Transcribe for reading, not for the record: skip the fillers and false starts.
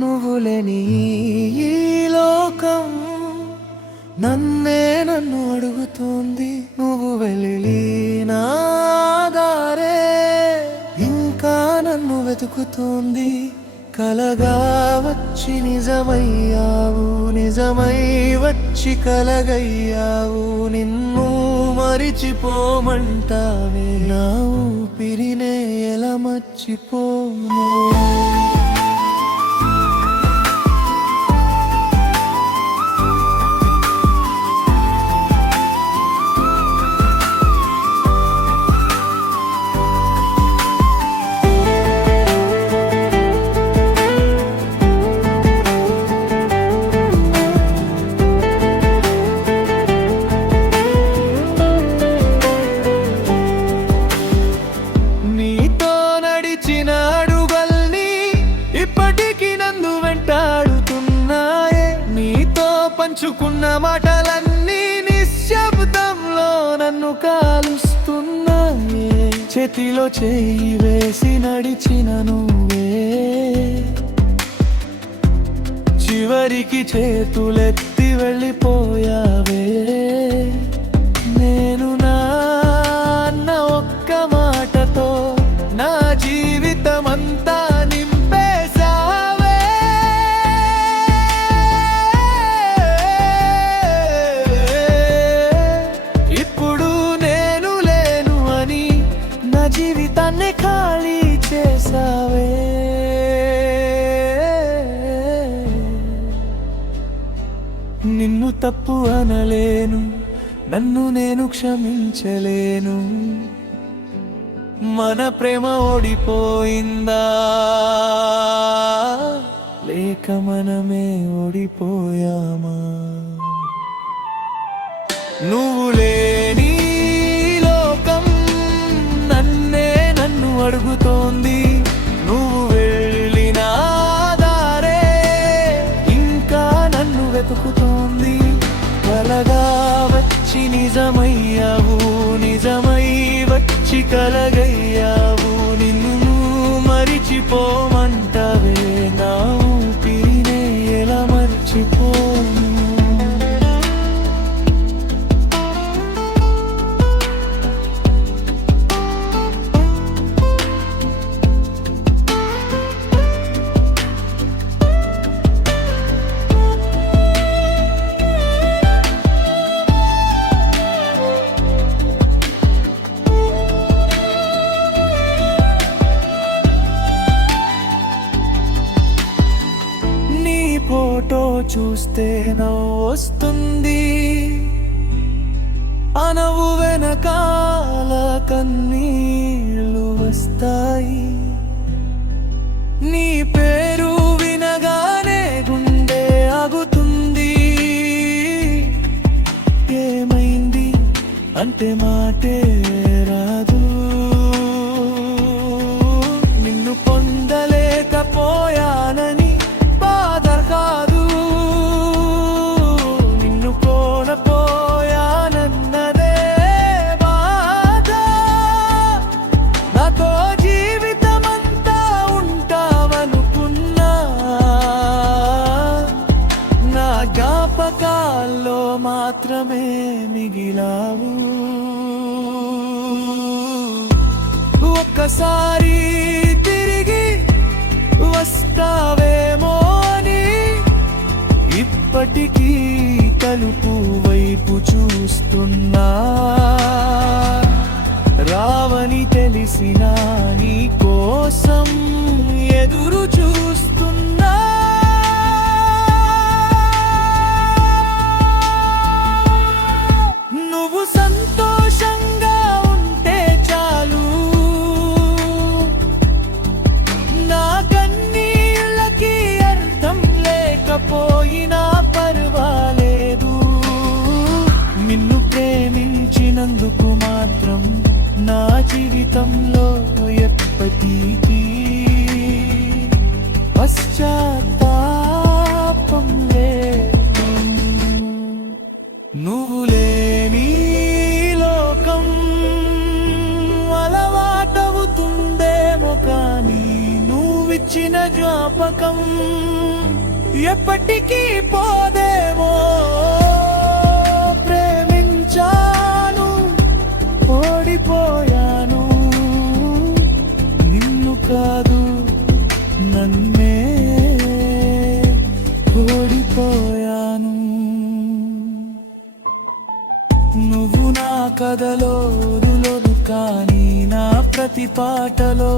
నువ్వు లేని ఈ లోకం నన్ను అడుగుతోంది. నువ్వు వెళ్ళి నా దారే ఇంకా నన్ను వెతుకుతోంది. కలగా వచ్చి నిజమయ్యావు, నిజమై వచ్చి కలగయ్యావు. నిన్ను మరిచిపోమంటావే, నా ఊపిరినే ఎలా మర్చిపోను. పంచుకున్న మాటలన్నీ నిశ్శబ్దంలో నన్ను కాలుస్తున్నాయే. చేతిలో చేయి వేసి నడిచిన నువ్వే చివరికి చేతులెత్తి వెళ్ళిపోయావే. నేను నా అన్న ఒక్క మాటతో నా జీవితమంతా జీవితాన్ని ఖాళీ చేసావే. నిన్ను తప్పు అనలేను, నన్ను నేను క్షమించలేను. మన ప్రేమ ఓడిపోయిందా లేక మనమే ఓడిపోయామా? నువ్వు లేని అడుగుతోంది. నువ్వు వెళ్ళిన దారే ఇంకా నన్ను వెతుకుతోంది. కలగా వచ్చి నిజమయ్యావు, నిజమై వచ్చి కలగయ్యావు. నిన్ను మరిచిపోమంటావే, నా ఊపిరినే ఎలా మర్చిపోను. ఫోటో చూస్తే నవ్వొస్తుంది, ఆ నవ్వు వెనకాల కన్నీళ్ళు వస్తాయి. నీ పేరు వినగానే గుండె ఆగుతుంది. ఏమైంది అంటే మాటే రాదు. నిన్ను పొందలేకపోయానని కాదు, నిన్ను కోల్పోయానన్నదే బాధ. నాతో జీవితమంతా ఉంటావనుకున్నా, నా జ్ఞాపకాల్లో మాత్రమే మిగిలావు. ఒక్కసారి తిరిగి వస్తావేమో, ఇప్పటికీ తలుపు వైపు చూస్తున్నా. రావని తెలిసినా నీ కోసం ఎదురు చూస్తున్నా. నువ్వు సంతోషంగా ఉంటే చాలు, నా కన్నీళ్ళకి అర్థం లేకపోయినా పర్వాలేదు. నిన్ను ప్రేమించినందుకు మాత్రం నా జీవితంలో ఎప్పటికీ పశ్చాత్తాపం లేదు. నువ్వు లేని లోకం అలవాటవుతుందేమో, కానీ నువ్విచ్చిన జ్ఞాపకం ఎప్పటికీ పోదేమో. ప్రేమించాను, ఓడిపోయాను, నిన్ను కాదు నన్నే ఓడిపోయాను. నువ్వు నా కథలో కానీ నా ప్రతి పాటలో